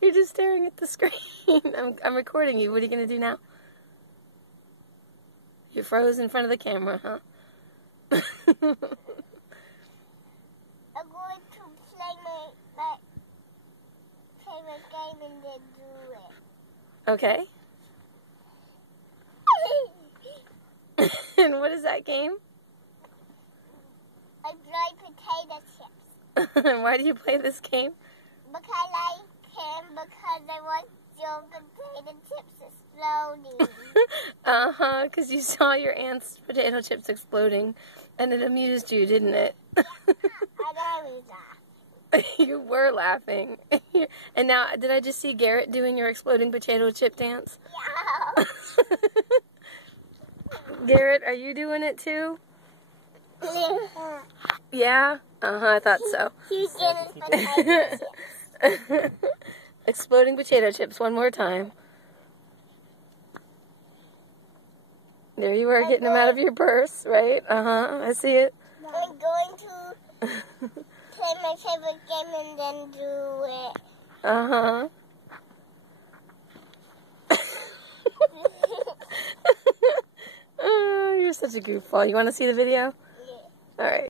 You're just staring at the screen. I'm recording you. What are you going to do now? You froze in front of the camera, huh? I'm going to play my favorite game and then do it. Okay. And what is that game? I play potato chips. Why do you play this game? Because I can, because I want your potato chips exploding. Uh-huh, because you saw your aunt's potato chips exploding, and it amused you, didn't it? And I was laughing. You were laughing. And now, did I just see Garrett doing your exploding potato chip dance? Yeah. Garrett, are you doing it too? Yeah? Uh-huh, I thought so. He's getting potato chips. Exploding potato chips one more time. There you are, getting them out of your purse, right? Uh-huh, I see it. I'm going to play my favorite game and then do it. Uh-huh. Oh, you're such a goofball. You want to see the video? Yeah. All right.